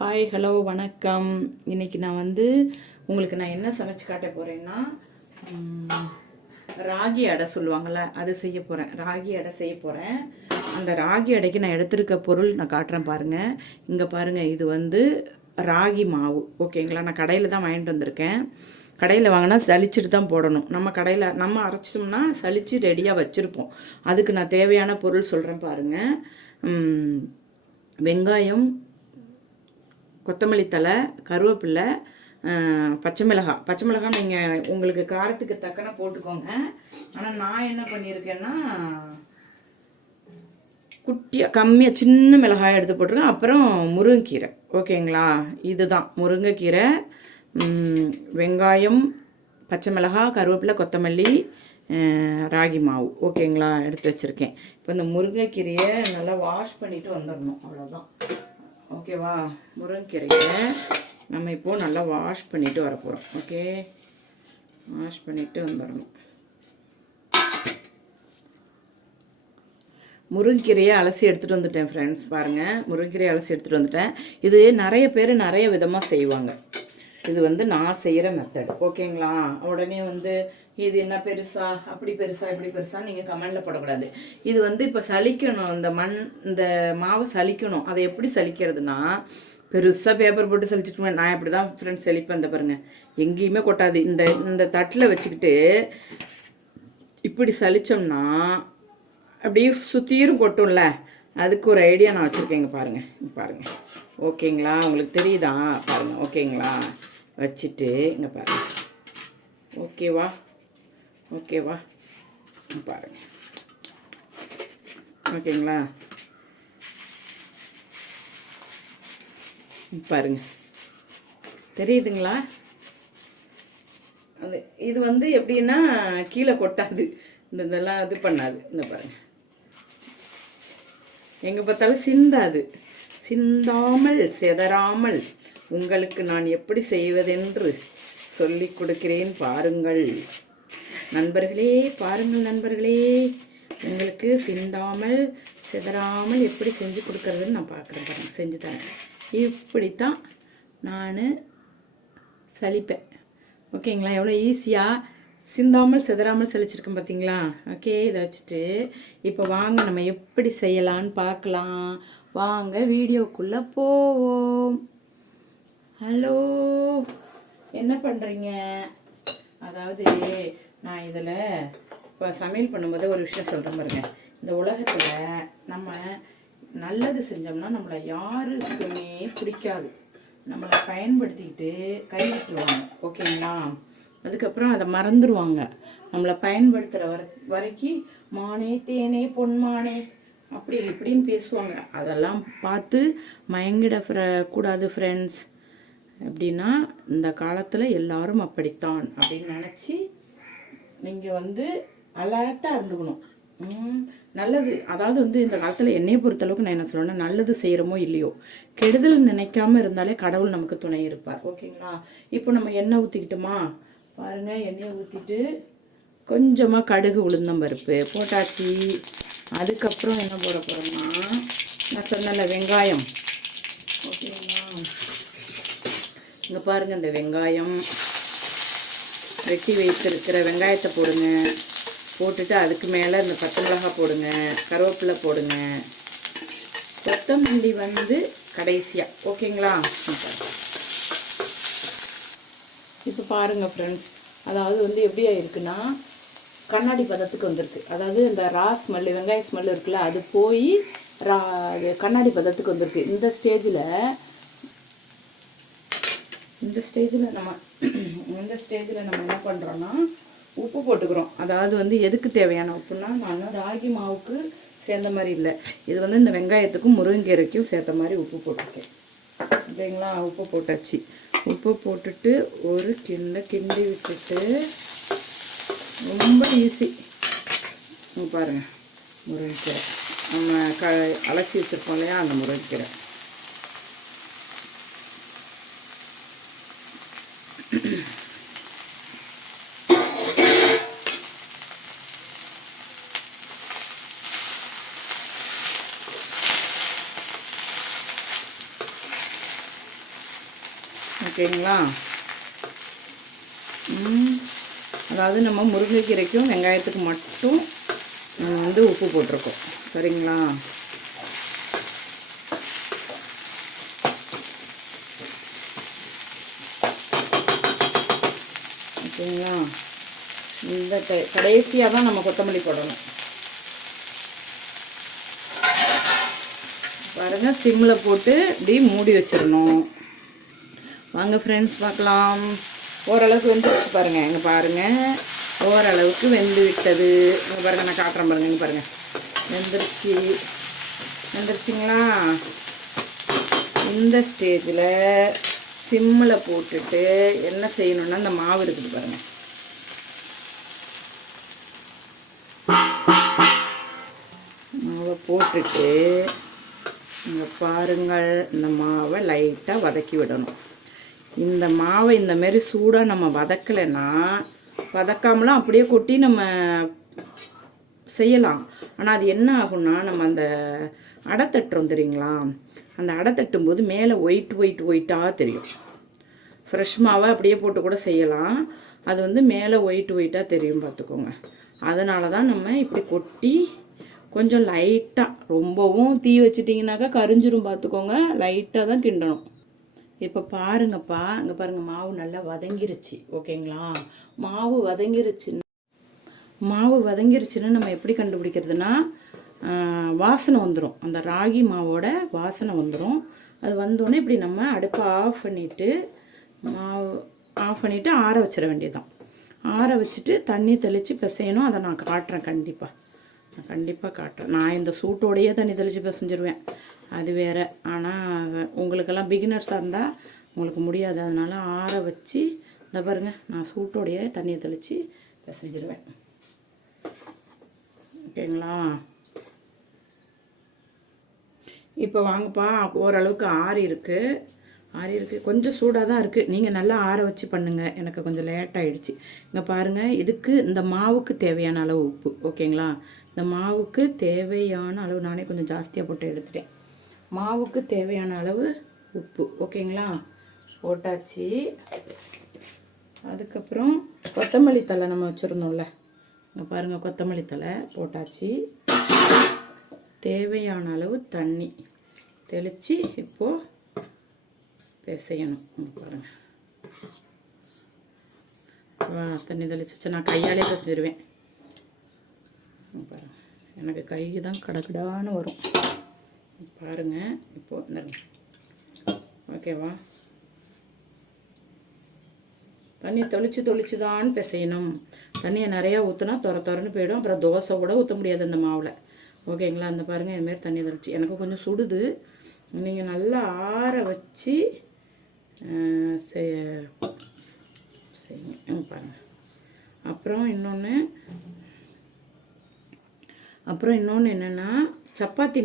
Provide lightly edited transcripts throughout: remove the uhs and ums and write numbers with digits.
Hi hello வணக்கம். இன்றைக்கி நான் உங்களுக்கு என்ன சமைச்சு காட்ட போகிறேன்னா, ராகி அடை சொல்லுவாங்கள்ல, அது செய்ய போகிறேன். ராகி அடை செய்ய போகிறேன். அந்த ராகி அடைக்கு நான் எடுத்திருக்க பொருள் நான் காட்டுறேன் பாருங்கள். இங்கே பாருங்கள், இது ராகி மாவு. ஓகேங்களா, நான் கடையில் தான் வாங்கிட்டு வந்திருக்கேன். கடையில் வாங்கினா சலிச்சுட்டு தான் போடணும். நம்ம கடையில் நம்ம அரைச்சிட்டோம்னா சலிச்சு ரெடியாக வச்சுருப்போம். அதுக்கு நான் தேவையான பொருள் சொல்கிறேன் பாருங்கள். வெங்காயம், கொத்தமல்லி தழை, கருவேப்பிலை, பச்சை மிளகாய் நீங்கள் உங்களுக்கு காரத்துக்கு தக்கன போட்டுக்கோங்க. ஆனால் நான் என்ன பண்ணியிருக்கேன்னா, குட்டியாக கம்மியாக சின்ன மிளகாய் எடுத்து போட்டிருக்கேன். அப்புறம் முருங்கைக்கீரை. ஓகேங்களா, இதுதான் முருங்கைக்கீரை, வெங்காயம், பச்சை மிளகாய், கருவேப்பிலை, கொத்தமல்லி, ராகி மாவு. ஓகேங்களா, எடுத்து வச்சுருக்கேன். இப்போ இந்த முருங்கைக்கீரையை நல்லா வாஷ் பண்ணிவிட்டு வந்துடணும், அவ்வளோதான். ஓகேவா, முருங்கைக்கீரையை நம்ம இப்போது நல்லா வாஷ் பண்ணிவிட்டு வர போகிறோம். ஓகே, வாஷ் பண்ணிவிட்டு வந்துடணும். முருங்கைக்கீரையை அலசி எடுத்துகிட்டு வந்துட்டேன் ஃப்ரெண்ட்ஸ். பாருங்கள், முருங்கைக்கீரையை அலசி எடுத்துகிட்டு வந்துட்டேன். இது நிறைய பேர் நிறைய விதமாக செய்வாங்க. இது நான் செய்கிற மெத்தட். ஓகேங்களா, உடனே இது என்ன பெருசா, அப்படி பெருசா, இப்படி பெருசா நீங்கள் கமெண்டில் போடக்கூடாது. இது இப்போ சலிக்கணும், இந்த மாவை சலிக்கணும். அதை எப்படி சலிக்கிறதுனா, பெருசாக பேப்பர் போட்டு சலிச்சுக்குவேன். நான் இப்படி தான் ஃப்ரெண்ட்ஸ் சலிப்பேன். இந்த பாருங்கள், எங்கேயுமே கொட்டாது. இந்த தட்டில் வச்சுக்கிட்டு இப்படி சலித்தோம்னா அப்படியே சுற்றியும் கொட்டும்ல. அதுக்கு ஒரு ஐடியா நான் வச்சுருக்கேங்க. பாருங்கள். ஓகேங்களா, உங்களுக்கு தெரியுதா? பாருங்கள். ஓகேங்களா, வச்சுட்டு இங்கே பாருங்கள். ஓகேவா பாருங்கள். ஓகேங்களா, பாருங்கள், தெரியுதுங்களா? அது இது எப்படின்னா கீழே கொட்டாது, இதெல்லாம் இது பண்ணாது. இந்த பாருங்கள், எங்கே பார்த்தாலும் சிந்தாது. சிந்தாமல் சிதறாமல் உங்களுக்கு நான் எப்படி செய்வதென்று சொல்லி கொடுக்கிறேன் பாருங்கள் நண்பர்களே. நண்பர்களே, உங்களுக்கு சிந்தாமல் சிதறாமல் எப்படி செஞ்சு கொடுக்கறதுன்னு நான் பார்க்குறேன். பாருங்கள், செஞ்சு தரேன். இப்படித்தான் நான் சலிப்பேன். ஓகேங்களா, எவ்வளோ ஈஸியாக சிந்தாமல் சிதறாமல் சலிச்சிருக்கேன் பார்த்தீங்களா? ஓகே, இதை வச்சுட்டு இப்போ வாங்க நம்ம எப்படி செய்யலான்னு பார்க்கலாம். வாங்க வீடியோக்குள்ளே போவோம். ஹலோ, என்ன பண்ணுறீங்க? அதாவது நான் இதில் இப்போ சமையல் பண்ணும்போது ஒரு விஷயம் சொல்கிறேன் பாருங்க. இந்த உலகத்தில் நம்ம நல்லது செஞ்சோம்னா நம்மளை யாருக்குமே பிடிக்காது. நம்மளை பயன்படுத்திக்கிட்டு கைவிட்டுருவாங்க. ஓகேங்களா, அதுக்கப்புறம் அதை மறந்துடுவாங்க. நம்மளை பயன்படுத்துகிற வரைக்கும் மானே தேனே பொன்மானே அப்படி இப்படின்னு பேசுவாங்க. அதெல்லாம் பார்த்து மயங்கிடக்கூடாது ஃப்ரெண்ட்ஸ். எப்படின்னா, இந்த காலத்தில் எல்லாரும் அப்படித்தான் அப்படின்னு நினச்சி நீங்கள் அலர்ட்டாக இருந்துக்கணும். நல்லது, அதாவது இந்த காலத்தில் என்னையை பொறுத்தளவுக்கு நான் என்ன சொல்லணும்னா, நல்லது செய்கிறோமோ இல்லையோ, கெடுதல் நினைக்காமல் இருந்தாலே கடவுள் நமக்கு துணை இருப்பார். ஓகேங்களா, இப்போ நம்ம எண்ணெய் ஊற்றிக்கிட்டோமா? பாருங்கள், எண்ணெயை ஊற்றிட்டு கொஞ்சமாக கடுகு உளுந்தம்பருப்பு போட்டாச்சு. அதுக்கப்புறம் என்ன போட போகிறோம்னா, நான் சொன்னல வெங்காயம். ஓகேங்களா, இங்கே பாருங்கள், இந்த வெங்காயம் வெட்டி வைத்திருக்கிற வெங்காயத்தை போடுங்க. போட்டுட்டு அதுக்கு மேலே இந்த பச்சை மிளகாய் போடுங்க, கருவேப்பிலை போடுங்க, கொத்தமல்லி கடைசியாக. ஓகேங்களா, இப்போ பாருங்கள் ஃப்ரெண்ட்ஸ், அதாவது எப்படி ஆயிருக்குன்னா, கண்ணாடி பதத்துக்கு வந்திருக்கு. அதாவது இந்த ஸ்மெல்லு, வெங்காய ஸ்மெல்லு இருக்குல்ல, அது போய் கண்ணாடி பதத்துக்கு வந்திருக்கு. இந்த ஸ்டேஜில் நம்ம என்ன பண்ணுறோன்னா, உப்பு போட்டுக்கிறோம். அதாவது எதுக்கு தேவையான உப்புன்னா, நான் ராகி மாவுக்கு சேர்ந்த மாதிரி இல்லை, இது இந்த வெங்காயத்துக்கும் முருங்கைக்கீரைக்கும் சேர்த்த மாதிரி உப்பு போட்டிருக்கேன். ஓகேங்களா, உப்பு போட்டாச்சு. உப்பு போட்டுட்டு ஒரு கிண்டி விட்டுட்டு, ரொம்ப ஈஸி. பாருங்கள், முருங்கைக்கீரை நம்ம அலசி வச்சுருக்கோம் இல்லையா, அந்த முருங்கைக்கீரை. ஓகேங்களா. அதாவது நம்ம முருங்கைக்கீரைக்கும் வெங்காயத்துக்கு மட்டும் நம்ம வந்து உப்பு போட்டிருக்கோம். சரிங்களா. ஓகேங்களா. இந்த கடைசியாக தான் நம்ம கொத்தமல்லி போடணும். பாருங்கள், சிம்மில் போட்டு இப்படி மூடி வச்சிடணும். வாங்க ஃப்ரெண்ட்ஸ் பார்க்கலாம். ஓரளவுக்கு வெந்துருச்சு பாருங்கள். இங்கே பாருங்கள், ஓரளவுக்கு வெந்து விட்டது. இங்கே பாருங்கள், நான் காட்டுறேன் பாருங்கள். இங்கே பாருங்கள், வெந்துருச்சுங்களா. இந்த ஸ்டேஜில் சிம்மில் போட்டுட்டு என்ன செய்யணுன்னா, இந்த மாவு இருக்குது பாருங்கள், மாவை போட்டுட்டு இங்கே பாருங்கள், இந்த மாவை லைட்டாக வதக்கி விடணும். இந்த மாவை இந்தமாரி சூடாக நம்ம வதக்கலைன்னா, வதக்காமலாம் அப்படியே கொட்டி நம்ம செய்யலாம். ஆனால் அது என்ன ஆகும்னா, நம்ம அந்த அடை தட்டுறோம் தெரியுங்களா, அந்த அடை தட்டும்போது மேலே ஒயிட்டாக தெரியும். ஃப்ரெஷ் மாவை அப்படியே போட்டு கூட செய்யலாம். அது வந்து மேலே ஒயிட்டாக தெரியும் பார்த்துக்கோங்க. அதனால தான் நம்ம இப்படி கொட்டி கொஞ்சம் லைட்டாக, ரொம்பவும் தீ வச்சிட்டிங்கனாக்கா கரிஞ்சிரும் பார்த்துக்கோங்க. லைட்டாக தான் கிண்டணும். இப்போ பாருங்கப்பா, இங்கே பாருங்கள், மாவு நல்லா வதங்கிருச்சு. ஓகேங்களா. மாவு வதங்கிருச்சுன்னா நம்ம எப்படி கண்டுபிடிக்கிறதுனா, வாசனை வந்துடும். அந்த ராகி மாவோட வாசனை வந்துடும். அது வந்தோடனே இப்படி நம்ம அடுப்பை ஆஃப் பண்ணிவிட்டு ஆற வச்சிட வேண்டியதுதான். ஆற வச்சுட்டு தண்ணி தெளித்து பிசையணும். அதை நான் காட்டுறேன், கண்டிப்பாக காட்டுறேன். நான் இந்த சூட்டோடையே தண்ணி தெளித்து பிசைஞ்சிருவேன், அது வேறு. ஆனால் உங்களுக்கெல்லாம் பிகினர்ஸாக இருந்தால் உங்களுக்கு முடியாது. அதனால் ஆற வச்சு இந்த பாருங்கள், நான் சூட்டோடையே தண்ணியை தெளித்து பிசைஞ்சிருவேன். ஓகேங்களா. இப்போ வாங்கப்பா, ஓரளவுக்கு ஆறி இருக்குது. கொஞ்சம் சூடாக தான் இருக்குது. நீங்கள் நல்லா ஆற வச்சு பண்ணுங்கள். எனக்கு கொஞ்சம் லேட் ஆகிடுச்சு. இங்கே பாருங்கள், இதுக்கு இந்த மாவுக்கு தேவையான அளவு உப்பு. ஓகேங்களா. இந்த மாவுக்கு தேவையான அளவு நானே கொஞ்சம் ஜாஸ்தியாக போட்டு எடுத்துட்டேன். மாவுக்கு தேவையான அளவு உப்பு. ஓகேங்களா, போட்டாச்சு. அதுக்கப்புறம் கொத்தமல்லி தழை நம்ம வச்சுருந்தோம்ல, இங்கே பாருங்கள், கொத்தமல்லி தழை போட்டாச்சு. தேவையான அளவு தண்ணி தெளித்து இப்போது பிசையணும். பாருங்கள், தண்ணி தெளிச்சு நான் கையாலே பிசைஞ்சிருவேன். பாருங்கள், எனக்கு கைக்கு தான் கடகடான்னு வரும். பாருங்கள், இப்போது இந்த ஓகேவா, தண்ணி தொளிச்சு தான் பிசையணும். தண்ணியை நிறையா ஊற்றினா தொரன்னு போயிடும். அப்புறம் தோசை கூட ஊற்ற முடியாது அந்த மாவில். ஓகேங்களா. அந்த பாருங்கள், இதுமாரி தண்ணி தெளிச்சு. எனக்கு கொஞ்சம் சுடுது. நீங்கள் நல்லா ஆற வச்சு செய்யுங்க பாருங்கள். அப்புறம் இன்னொன்று என்னென்னா, சப்பாத்தி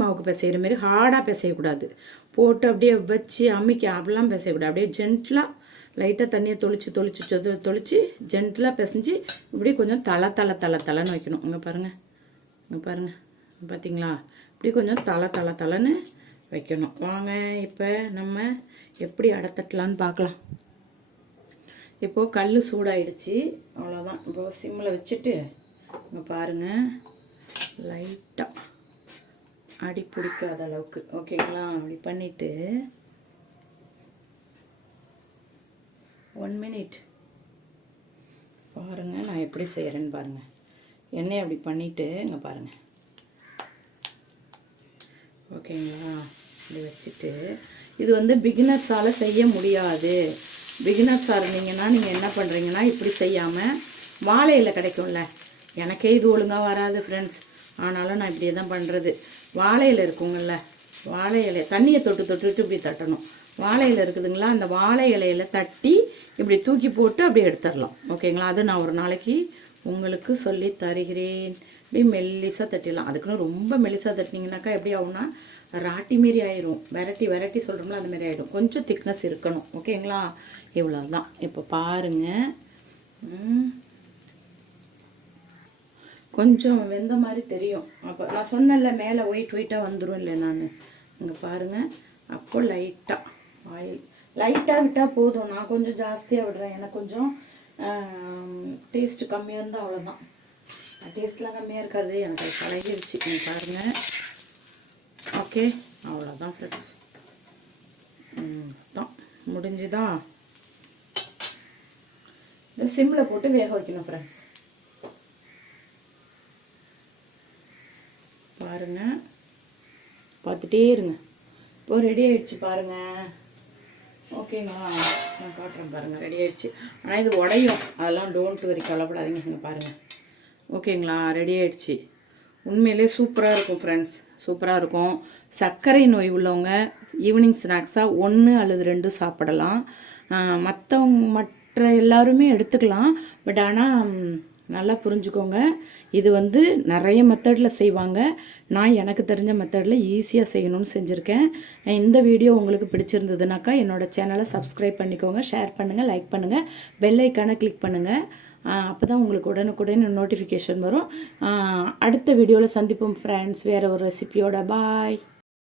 மாவுக்கு பிசைகிற மாரி ஹார்டாக பிசையக்கூடாது. போட்டு அப்படியே வச்சு அப்படிலாம் பிசையக்கூடாது. அப்படியே ஜென்ட்லாக லைட்டாக தண்ணியை தொளிச்சு ஜென்ட்லாக பிசைஞ்சு இப்படி கொஞ்சம் தலைன்னு வைக்கணும். இங்கே பாருங்கள், பார்த்தீங்களா, இப்படி கொஞ்சம் தலைன்னு வைக்கணும். வாங்க இப்போ நம்ம எப்படி அடை தட்டலான்னு பார்க்கலாம். இப்போது கல் சூடாயிடுச்சு, அவ்வளோதான். இப்போது சிம்மில் வச்சுட்டு இங்கே பாருங்கள், லைட்டாக அடி பிடிக்காத அளவுக்கு. ஓகேங்களா. அப்படி பண்ணிவிட்டு 1 மினிட் பாருங்கள், நான் எப்படி செய்கிறேன்னு பாருங்கள். எண்ணெய் அப்படி பண்ணிவிட்டு இங்கே பாருங்கள். ஓகேங்களா. இப்படி வச்சுட்டு, இது வந்து பிகினர்ஸால் செய்ய முடியாது. பிகினர்ஸாக இருந்தீங்கன்னா நீங்கள் என்ன பண்ணுறீங்கன்னா, இப்படி செய்யாமல் வாழை இலை கிடைக்கும்ல, எனக்கே இது ஒழுங்காக வராது ஃப்ரெண்ட்ஸ், ஆனாலும் நான் இப்படியே தான் பண்ணுறது. வாழை இலை இருக்குங்கள்ல, வாழை இலை தண்ணியை தொட்டுட்டு இப்படி தட்டணும். வாழை இலை இருக்குதுங்களா, அந்த வாழை இலையில் தட்டி இப்படி தூக்கி போட்டு அப்படியே எடுத்துடலாம். ஓகேங்களா. அது நான் ஒரு நாளைக்கு உங்களுக்கு சொல்லி தருகிறேன். இப்படி மெல்லிசாக தட்டிடலாம். அதுக்குன்னு ரொம்ப மெல்லிசாக தட்டினீங்கன்னாக்கா எப்படி ஆகும்னா, ராட்டி மாரி ஆயிரும். வெரைட்டி சொல்கிறோம்ல, அந்த மாதிரி ஆகிடும். கொஞ்சம் திக்னஸ் இருக்கணும். ஓகேங்களா. இவ்வளோ தான். இப்போ பாருங்கள், கொஞ்சம் வெந்த மாதிரி தெரியும். அப்போ நான் சொன்னல மேலே ஒயிட்டாக வந்துடும் இல்லை, நான் இங்கே பாருங்கள். அப்போ லைட்டாக ஆயில் லைட்டாக விட்டால் போதும். நான் கொஞ்சம் ஜாஸ்தியாக விடுறேன். எனக்கு கொஞ்சம் டேஸ்ட்டு கம்மியாக இருந்தால் அவ்வளோதான். டேஸ்ட்லாம் கம்மியாக இருக்காது, எனக்கு அது பழகிடுச்சு. நீங்கள் பாருங்கள். ஓகே, அவ்வளோதான் ஃப்ரெண்ட்ஸ். தான் முடிஞ்சுதான். இந்த சிம்மில் போட்டு வேக வைக்கணும் ஃப்ரெண்ட்ஸ். பாருங்கள், பார்த்துட்டே இருங்க. இப்போ ரெடி ஆகிடுச்சு பாருங்கள். ஓகேங்களா, நான் காட்டுறேன் பாருங்கள். ரெடி ஆகிடுச்சு. ஆனால் இது உடையும், அதெல்லாம் டோன்ட் வரி, கவலைப்படாதீங்க. இங்கே பாருங்கள். ஓகேங்களா, ரெடி ஆகிடுச்சு. உண்மையிலே சூப்பராக இருக்கும் ஃப்ரெண்ட்ஸ், சூப்பராக இருக்கும். சர்க்கரை நோய் உள்ளவங்க ஈவினிங் ஸ்நாக்ஸாக 1 அல்லது 2 சாப்பிடலாம். மற்ற எல்லாருமே எடுத்துக்கலாம். பட் ஆனால் நல்லா புரிஞ்சுக்கோங்க, இது வந்து நிறைய மெத்தடில் செய்வாங்க. நான் எனக்கு தெரிஞ்ச மெத்தடில் ஈஸியாக செய்யணும்னு செஞ்சுருக்கேன். இந்த வீடியோ உங்களுக்கு பிடிச்சிருந்ததுனாக்கா என்னோடய சேனலை சப்ஸ்கிரைப் பண்ணிக்கோங்க, ஷேர் பண்ணுங்கள், லைக் பண்ணுங்கள், பெல் ஐக்கானை கிளிக் பண்ணுங்கள். அப்போ தான் உங்களுக்கு உடனுக்குடன் நோட்டிஃபிகேஷன் வரும். அடுத்த வீடியோவில் சந்திப்போம் ஃப்ரெண்ட்ஸ், வேறு ஒரு ரெசிபியோட. பாய்.